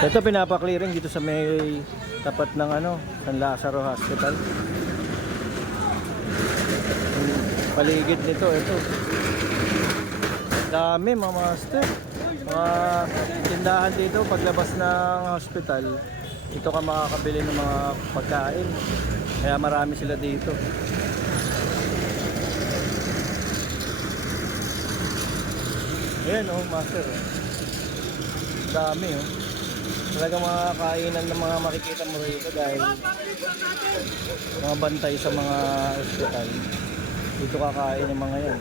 Ito pinapa-clearing dito sa may tapat ng San Lazaro Hospital. Paligid nito, ito. Dami mga master. Mga tindahan dito paglabas ng hospital. Dito ka makakabili ng mga pagkain. Kaya marami sila dito. Ayan master. Dami Talagang mga kainan ng mga makikita mo rito dahil mga bantay sa mga ospital. Dito kakain yung mga yan.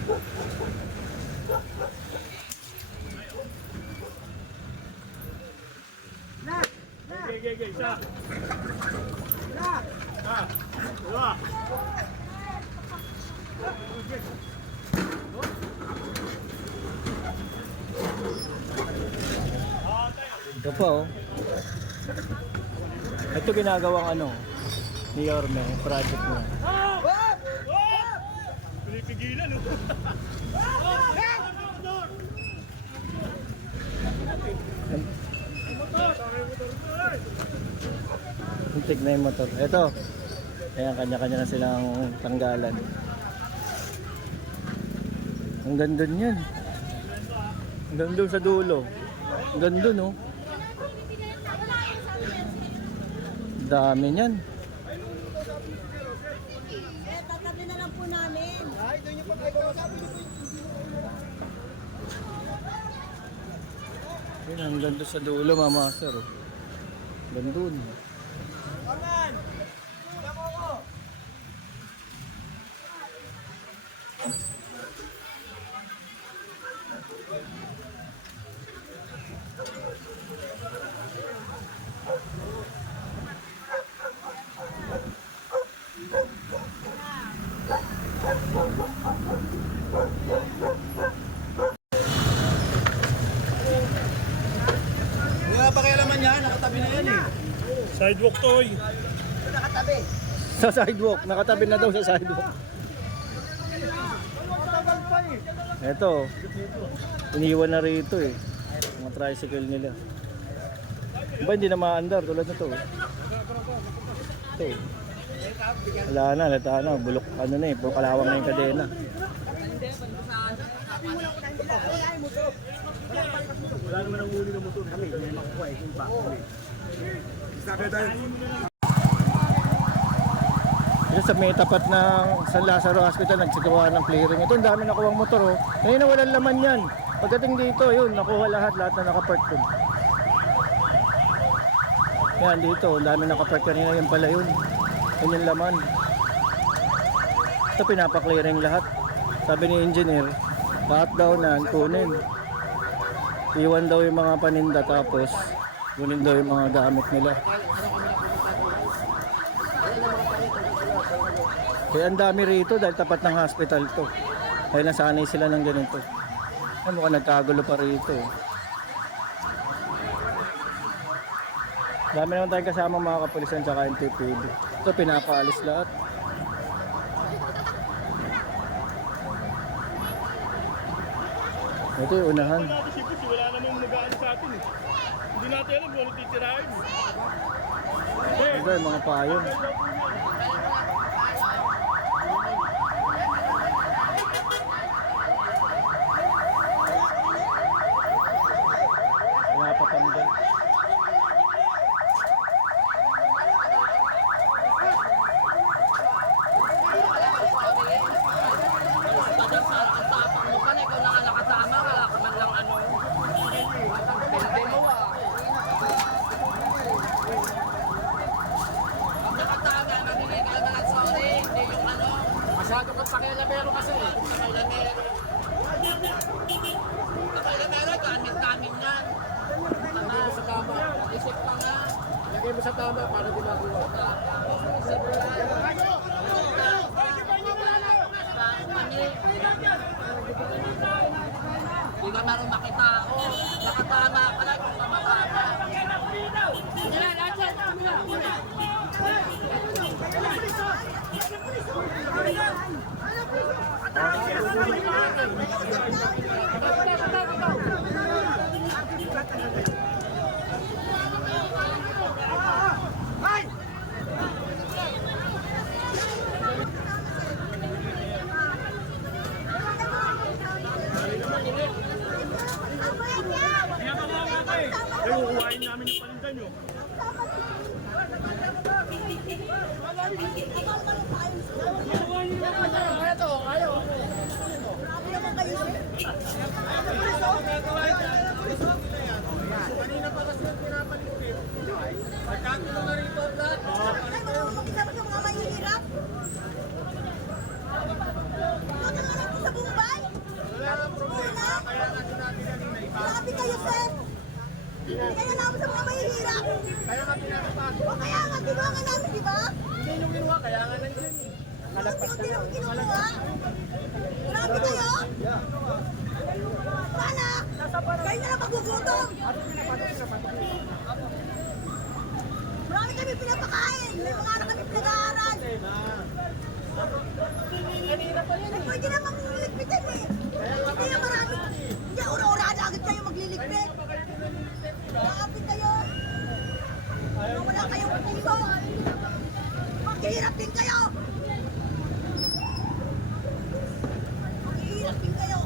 Ito pa Ito ginagawang ni Yorme, project niya. Pinipigilan Hintik na yung motor. Ito. Ayan, kanya-kanya na silang tanggalan. Ang ganda niyan. Ang ganda sa dulo. Ang ganda Dami niyan. Tatabi na lang po namin. Ay, doon yung pagkakasabi niyo po. Yan, ang ganda sa dulo, mama sir. Gandun. Orman! Wala mo ako! Wala pa kailaman yan, nakatabi na yan Sidewalk to Nakatabi. Sa sidewalk, nakatabi na daw sa sidewalk. Ito, iniwan na rito mga tricycle nila. Ba hindi na maandar tulad nito Ito wala na, lata na, bulok puro kalawang na yung kadena. Wala naman ang huli ng motor kami, may makuha yung back Sabi tayo Ito sa may tapat ng San Lazaro Hospital, nagsagawa ng clearing. Ito, ang dami nakuha ang motor Ngayon na walang laman yan. Pagdating dito, yun, nakuha lahat na nakapark dun. Yan, dito, ang dami nakapark kanina, yun pala yun. Yun yung laman. Ito, pinapa-clearing lahat. Sabi ni engineer, lahat daw na kunin. Iwan daw yung mga paninda, tapos kunin daw yung mga gamit nila. Kaya ang dami rito dahil tapat ng hospital to. Dahil nasanay sila ng ganito. Ay, mukhang nagkagulo pa rito. Dami naman tayong kasama mga kapulisan tsaka NTPD. Ito pinapaalis lahat. Ito yung unahan. Wala namang magaan sa atin Hindi natin alam kung ano titirahin Ito yung mga payon. Pinapatanggal. Masyado ka pakialamero kasi Pakialamero, gamit namin yan. Tama, sa tama. Isip pa nga. Lagay mo sa tama para di magulo. Hindi ka marunong makitao. Nakatama ka lang kung mamatama. Yan, Ayaw. Grabe naman kayo. Kanina pa kasi yung pinapaligpit. Nagkatulo na rito at lahat. Ay, mga makikita sa mga mahihirap. Ito na lang sa Bombay. Wala nang problema. Kaya nga sinabi kanina iba. Grabe kayo, sir. Kaya namin sa mga mahihirap. Kaya nga pinapapasok. O kaya nga, ginawa nga namin, di ba? Hindi nyo ginawa. Kaya nga nandiyan eh. Unti-unti lang kinukuha. Grabe kayo. Sana, kayo na lang magugutom. Marami kami pinapakain. May mga anak kami pinag-aaral. Eh, pwede namang ligpitin eh. Hindi na marami. Hindi, ura-urada agad kayo magliligpit. Grabe kayo. Wala kayong puso. Maghihirap din kayo. Maghihirap din kayo.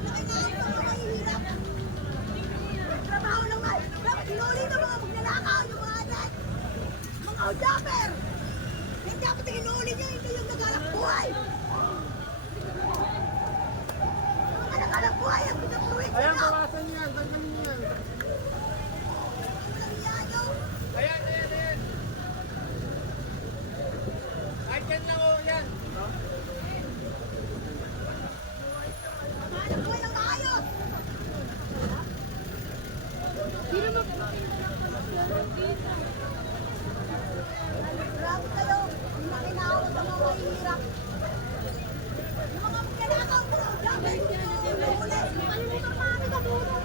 Nakinain ka mga mahihirap. Trabaho naman. Dapat hinuli ng mga magnanakaw, yung mga anak. Mga ojapper. Hindi dapat hinuli nyo, hindi yung naghanap buhay. Mga naghanap buhay ang pinapuwit Kaya nyo. bawasan niyan. Dagdagan niyo yan. Walang iyayo. Ayan. Ay, yan lang o. Yan. Hanap buhay ng maayos. Grabe kayo. Hindi na kinaawa sa mga mahihirap. Yung mga magnanakaw, puro ojapper. Huli. Kalimutan pa kami katulong.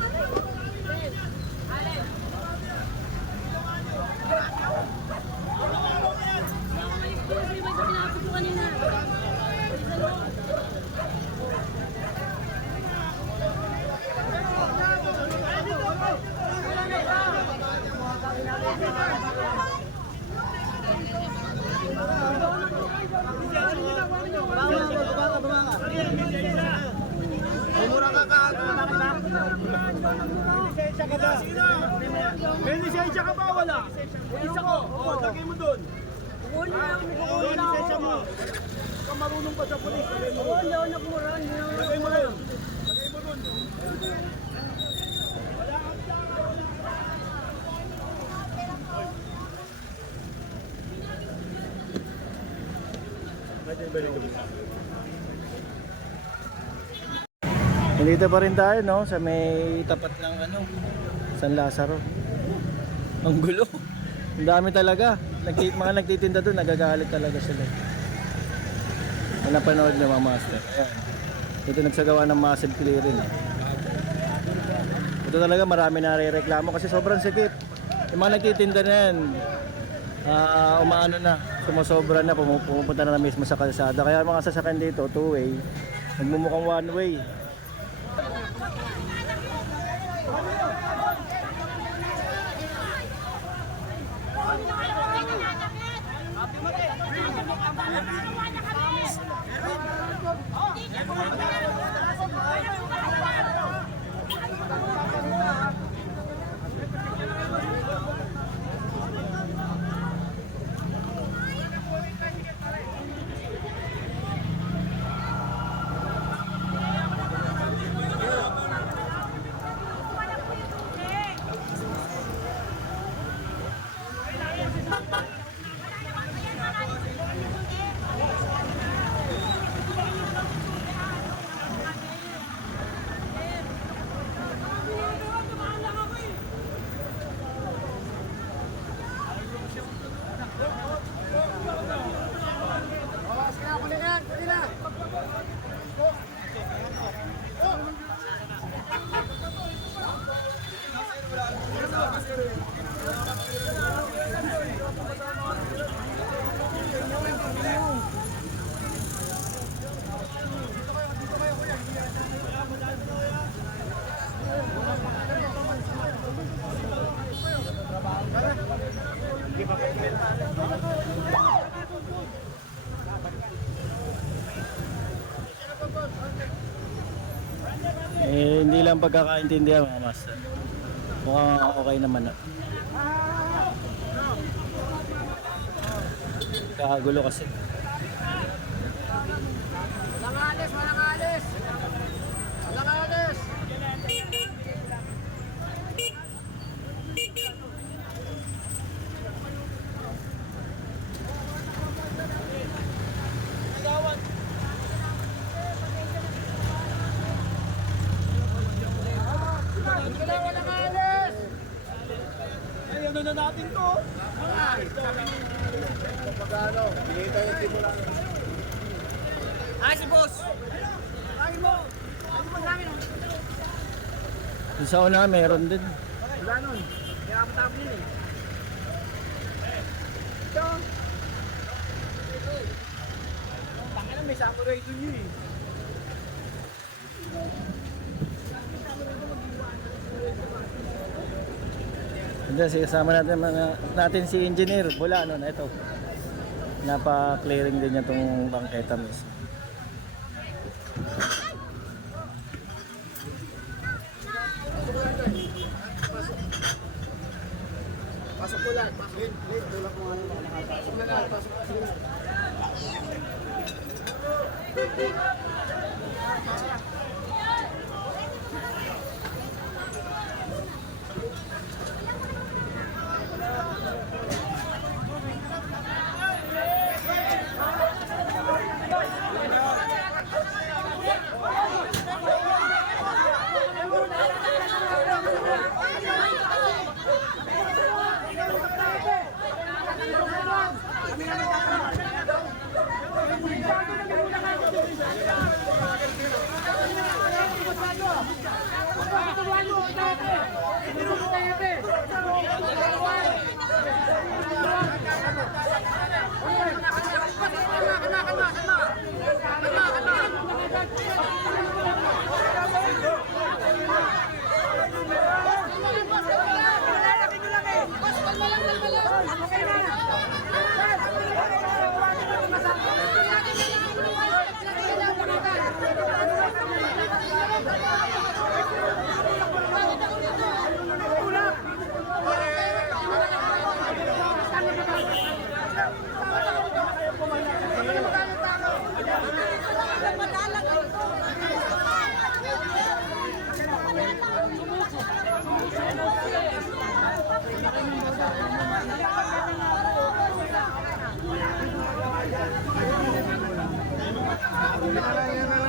May lisensya ka ba? Wala. Isa ko. Oo, lagay mo doon. Oo, lisensya mo. Ka marunong pa sa pulis. Lagay mo doon. Lagay mo doon. Lagay mo doon. Nandito pa rin tayo, no? Sa may tapat ng ano, San Lazaro. Ang gulo. Ang dami talaga. Mga nagtitinda doon, nagagalit talaga sila. Ang napanood niyo mga master. Ayan. Dito nagsagawa ng massive clearing. Ito talaga marami nare-reklamo kasi sobrang sikip. Yung mga nagtitinda na yan, umaano na, sumusobra na, pumupunta na mismo sa kalsada. Kaya mga sasakyan dito, two-way, nagmumukhang one-way. Hindi lang pagkakaintindihan mga master. Mukhang okay naman na. Kagulo kasi. Walang alis, walang alis. Walang alis. Walang alis. Ay, ano na natin to? Pagano, hindi tayo simula. Si boss. Ay mo! Yung sa una meron din. Wala nun. Kaya ako tapos yun eh. Ito. Tangin na, may samurai doon yun eh. Hindi, kasama natin si engineer. Wala, ano na ito. Napa-clearing din niya itong bangketa mismo. Pasok ko lang. Late, tulak mo ano. Pasok na lang, pasok.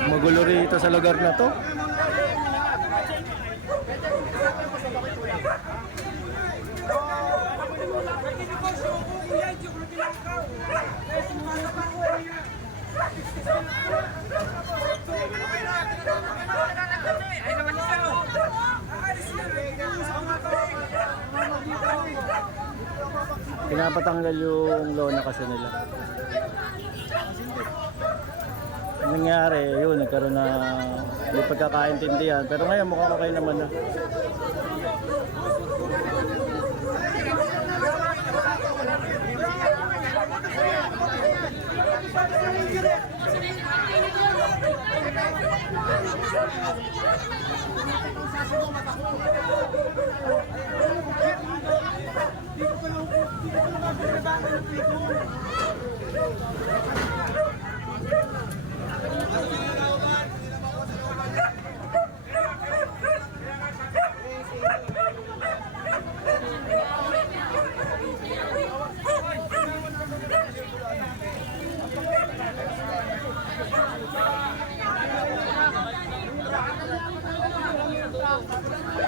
Magulo rito sa lugar na to. Pinapatanggal yung lona kasi nila. Ang nangyari, yun, nagkaroon na may pagkakaintindihan. Pero ngayon mukhang okay naman na.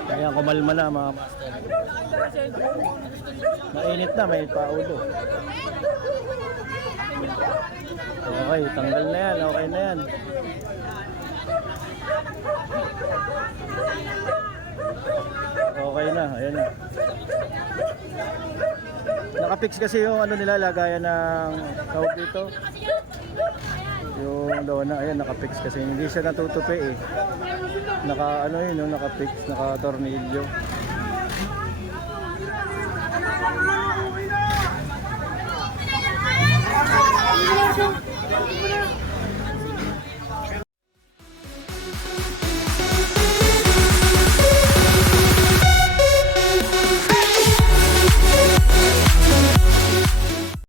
Ayan, kumalma na mga master. Mainit na, may paulo. Okay, tanggal na yan, okay na yan. Okay na, ayan na. Nakapix kasi yung ano nila, lagayan ng tawag dito. Yung lona, ayan, nakapix kasi hindi siya natutupi eh. Naka ano yun, no, nakapix, naka tornilyo.